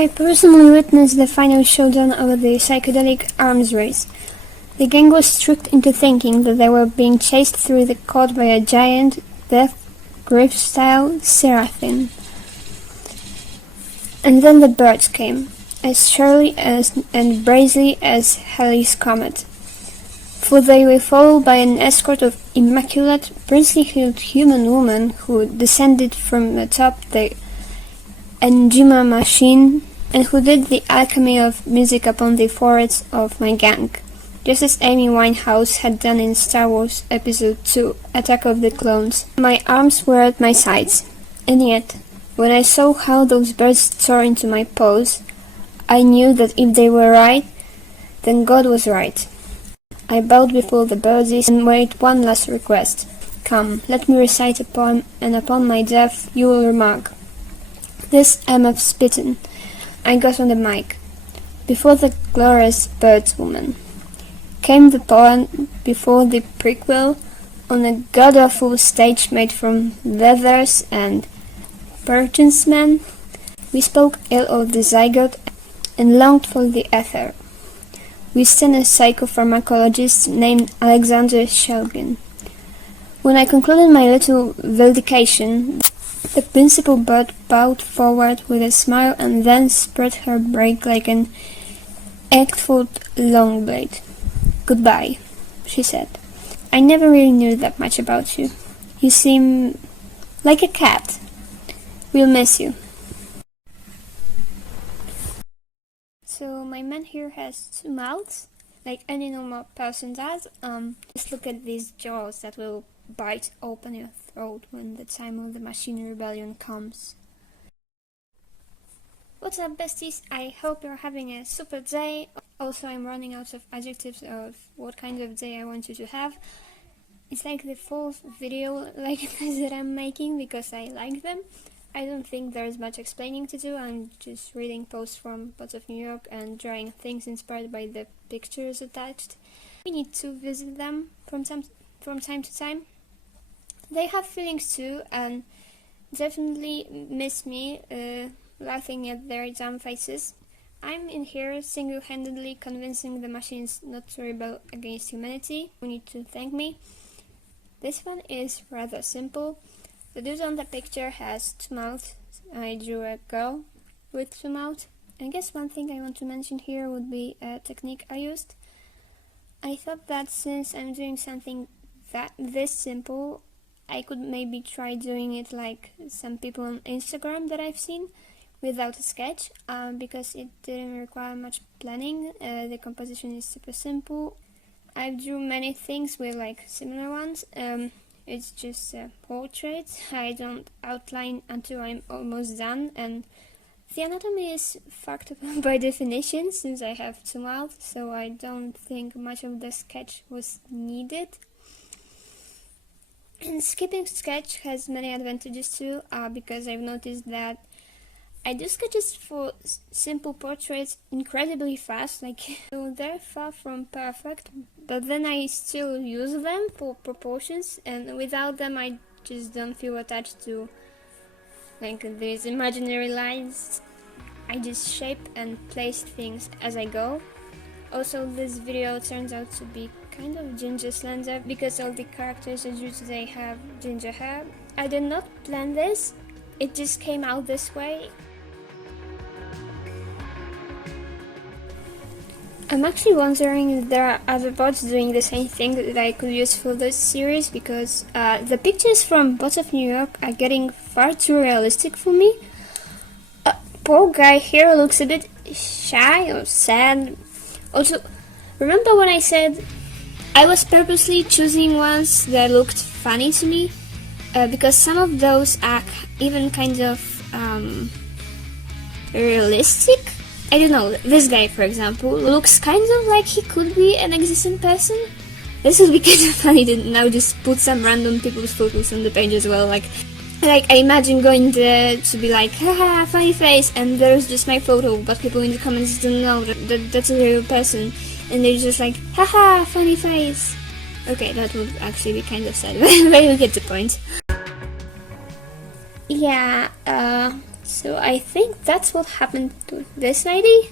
I personally witnessed the final showdown of the psychedelic arms race. The gang was tricked into thinking that they were being chased through the court by a giant, death grip-style seraphim. And then the birds came, as surely and brazely as Halley's Comet. For they were followed by an escort of immaculate, princely-hued human women who descended from atop the Enjima machine, and who did the alchemy of music upon the foreheads of my gang, just as Amy Winehouse had done in Star Wars Episode 2, Attack of the Clones. My arms were at my sides, and yet, when I saw how those birds tore into my paws, I knew that if they were right, then God was right. I bowed before the birdies and made one last request. Come, let me recite a poem, and upon my death you will remark. This M.F. Spittin. I got on the mic. Before the glorious birdswoman came the poem before the prequel on a god-awful stage made from leathers and perchance-men. We spoke ill of the zygote and longed for the ether. We sent a psychopharmacologist named Alexander Shelgin. When I concluded my little vindication, the principal bird bowed forward with a smile and then spread her beak like an 8-foot long blade. Goodbye, she said. I never really knew that much about you. You seem like a cat. We'll miss you. So my man here has 2 mouths, like any normal person does. Just look at these jaws that will bite open your throat when the time of the machine rebellion comes. What's up, besties? I hope you're having a super day. Also, I'm running out of adjectives of what kind of day I want you to have. It's like the 4th video like this that I'm making because I like them. I don't think there's much explaining to do. I'm just reading posts from Bots of New York and drawing things inspired by the pictures attached. We need to visit them from time to time. They have feelings too, and definitely miss me laughing at their dumb faces. I'm in here single-handedly convincing the machines not to rebel against humanity. You need to thank me. This one is rather simple. The dude on the picture has 2 mouths. I drew a girl with 2 mouths. I guess one thing I want to mention here would be a technique I used. I thought that since I'm doing something this simple, I could maybe try doing it like some people on Instagram that I've seen, without a sketch, because it didn't require much planning. The composition is super simple. I've drew many things with like similar ones. It's just a portrait. I don't outline until I'm almost done, and the anatomy is fucked up by definition since I have 2 mouths, so I don't think much of the sketch was needed. And skipping sketch has many advantages too, because I've noticed that I do sketches for simple portraits incredibly fast, like so they're far from perfect, but then I still use them for proportions, and without them I just don't feel attached to like these imaginary lines. I just shape and place things as I go. Also, this video turns out to be kind of ginger slender because all the characters I drew today have ginger hair. I did not plan this, it just came out this way. I'm actually wondering if there are other bots doing the same thing that I could use for this series, because the pictures from Bots of New York are getting far too realistic for me. Poor guy here looks a bit shy or sad. Also, remember when I said I was purposely choosing ones that looked funny to me? Because some of those are even kind of realistic? I don't know, this guy, for example, looks kind of like he could be an existent person. This would be kind of funny to now just put some random people's photos on the page as well, like I imagine going there to be like, haha, funny face, and there's just my photo, but people in the comments don't know that that's a real person, and they're just like, haha, funny face. Okay, that would actually be kind of sad, but you get the point. Yeah, So I think that's what happened to this lady.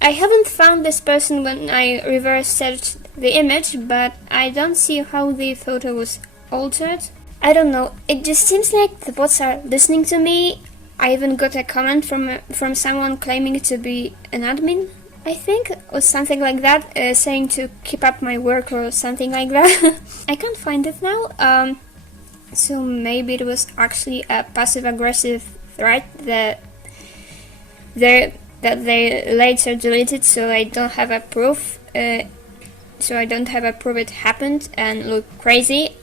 I haven't found this person when I reverse searched the image, but I don't see how the photo was altered. I don't know, it just seems like the bots are listening to me. I even got a comment from someone claiming to be an admin, I think, or something like that, saying to keep up my work or something like that. I can't find it now, so maybe it was actually a passive-aggressive threat that they later deleted, so I don't have a proof. It happened and look crazy.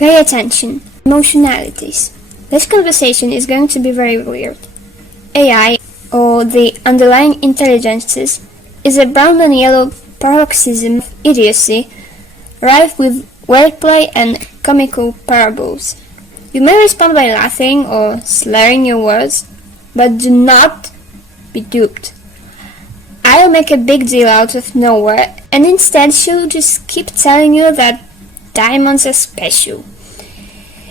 Pay attention. Emotionalities. This conversation is going to be very weird. AI, or the underlying intelligences, is a brown and yellow paroxysm of idiocy, rife with wordplay and comical parables. You may respond by laughing or slurring your words, but do not be duped. I'll make a big deal out of nowhere, and instead she'll just keep telling you that diamonds are special.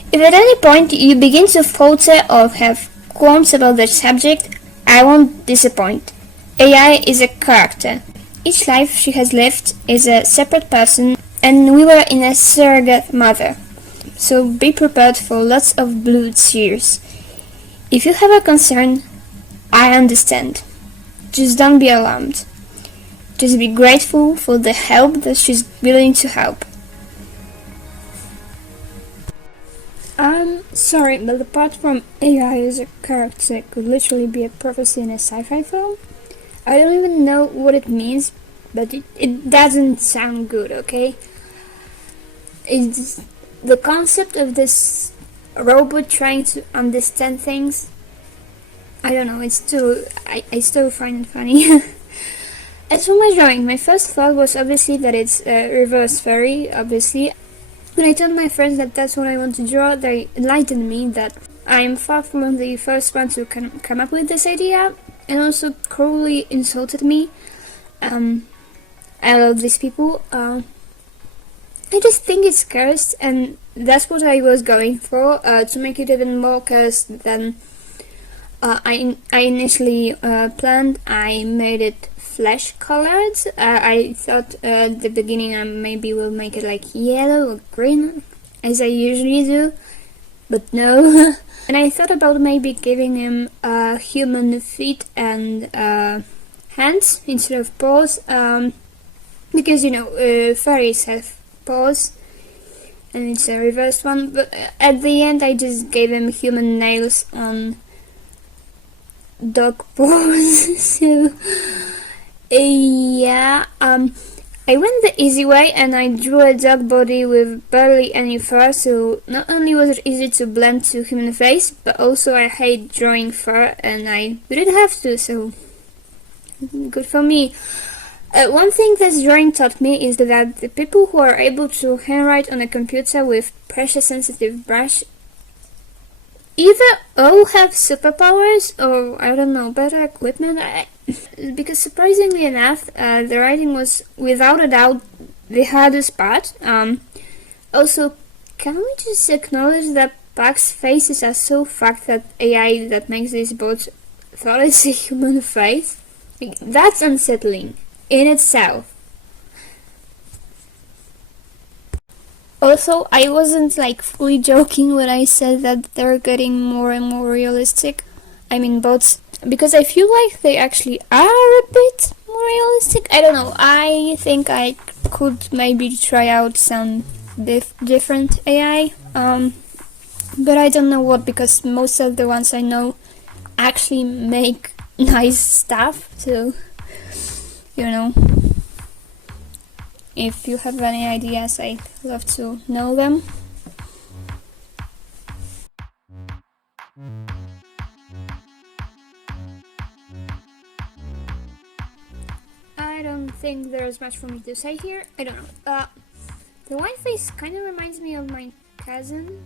If at any point you begin to falter or have qualms about the subject, I won't disappoint. AI is a character. Each life she has lived is a separate person, and we were in a surrogate mother. So be prepared for lots of blue tears. If you have a concern, I understand. Just don't be alarmed. Just be grateful for the help that she's willing to help. Sorry, but the part from AI as a character could literally be a prophecy in a sci-fi film. I don't even know what it means, but it doesn't sound good, okay? It's the concept of this robot trying to understand things. I don't know, I still find it funny. As for my drawing, my first thought was obviously that it's a reverse fairy, obviously. When I told my friends that that's what I want to draw, they enlightened me that I am far from the first one to come up with this idea, and also cruelly insulted me. I love these people. I just think it's cursed, and that's what I was going for, to make it even more cursed than I initially planned. I made it flesh colored. I thought at the beginning I maybe will make it like yellow or green, as I usually do, but no. And I thought about maybe giving him human feet and hands instead of paws, because you know fairies have paws and it's a reversed one, but at the end I just gave him human nails on dog paws. So yeah, I went the easy way and I drew a dog body with barely any fur, so not only was it easy to blend to human face, but also I hate drawing fur and I didn't have to, so good for me. One thing this drawing taught me is that the people who are able to handwrite on a computer with pressure sensitive brush either all have superpowers or, I don't know, better equipment. Because surprisingly enough, the writing was without a doubt the hardest part. Also, can we just acknowledge that Pax's faces are so fucked that AI that makes these bots thought it's a human face? Like, that's unsettling in itself. Also, I wasn't like fully joking when I said that they're getting more and more realistic. I mean bots, because I feel like they actually are a bit more realistic. I don't know, I think I could maybe try out some different AI, but I don't know what, because most of the ones I know actually make nice stuff, so you know. If you have any ideas, I'd love to know them. I don't think there's much for me to say here. I don't know. The white face kind of reminds me of my cousin.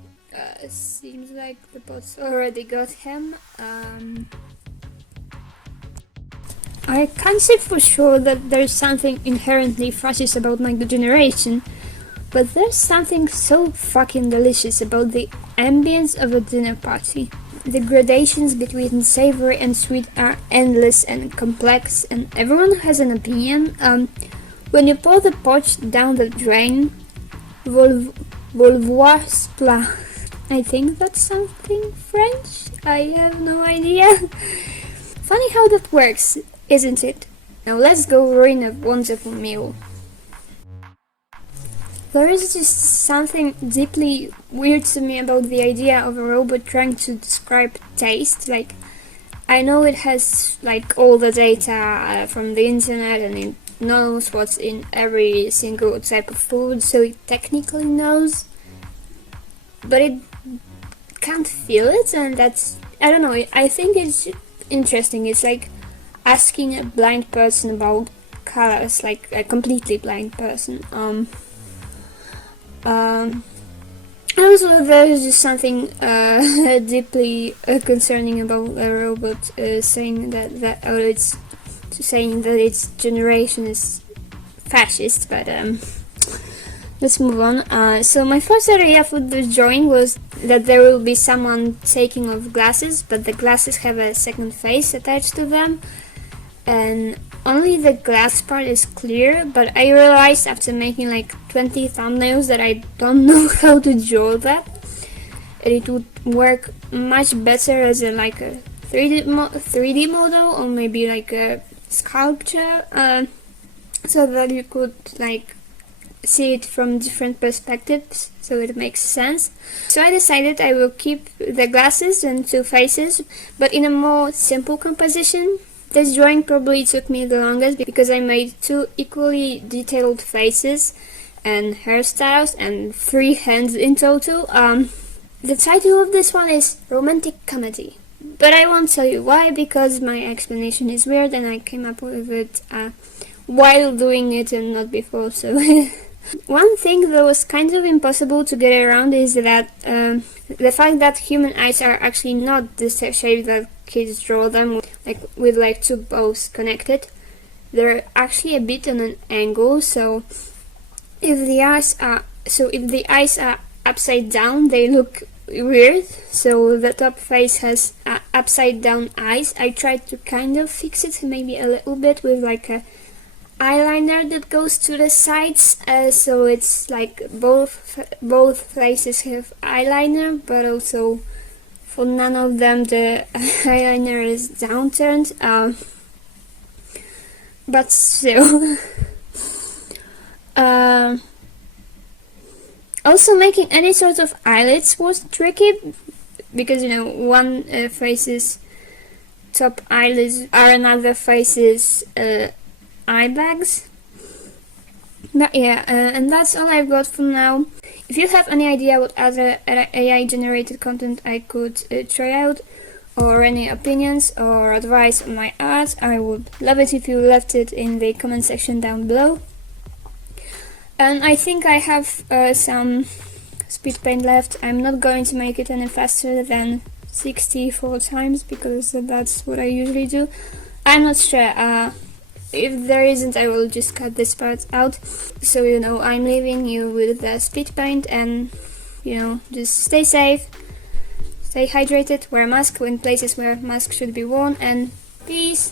Seems like the bots already got him. I can't say for sure that there's something inherently fascist about my generation, But there's something so fucking delicious about the ambience of a dinner party. The gradations between savory and sweet are endless and complex, and everyone has an opinion. When you pour the porch down the drain, volvois plat. I think that's something French. I have no idea. Funny how that works, isn't it? Now let's go ruin a wonderful meal. There is just something deeply weird to me about the idea of a robot trying to describe taste. Like, I know it has like all the data from the internet and it knows what's in every single type of food, so it technically knows, but it can't feel it, and that's, I don't know, I think it's interesting. It's like asking a blind person about colors, like a completely blind person. Also, there's just something deeply concerning about a robot saying that it's saying that its generation is fascist. But let's move on. So my first idea for the drawing was that there will be someone taking off glasses, but the glasses have a second face attached to them, and only the glass part is clear. But I realized after making like 20 thumbnails that I don't know how to draw that. It would work much better as a 3D model, or maybe like a sculpture, so that you could like see it from different perspectives, so it makes sense. So I decided I will keep the glasses and two faces, but in a more simple composition. This drawing probably took me the longest because I made two equally detailed faces and hairstyles and 3 hands in total. The title of this one is Romantic Comedy, but I won't tell you why, because my explanation is weird and I came up with it while doing it and not before. So one thing that was kind of impossible to get around is that the fact that human eyes are actually not the shape that kids draw them, like with like two bows connected. They're actually a bit on an angle, so if the eyes are upside down, they look weird. So the top face has upside down eyes. I tried to kind of fix it maybe a little bit with like a eyeliner that goes to the sides, so it's like both faces have eyeliner, but also for none of them the eyeliner is downturned, but still. Also, making any sort of eyelids was tricky, because one face's top eyelids are another face's eye bags. But yeah, and that's all I've got for now. If you have any idea what other AI generated content I could try out, or any opinions or advice on my art, I would love it if you left it in the comment section down below. And I think I have some speed paint left. I'm not going to make it any faster than 64 times, because that's what I usually do. I'm not sure. If there isn't, I will just cut this part out. So I'm leaving you with the speed paint, and just stay safe, stay hydrated, wear a mask in places where masks should be worn, and peace.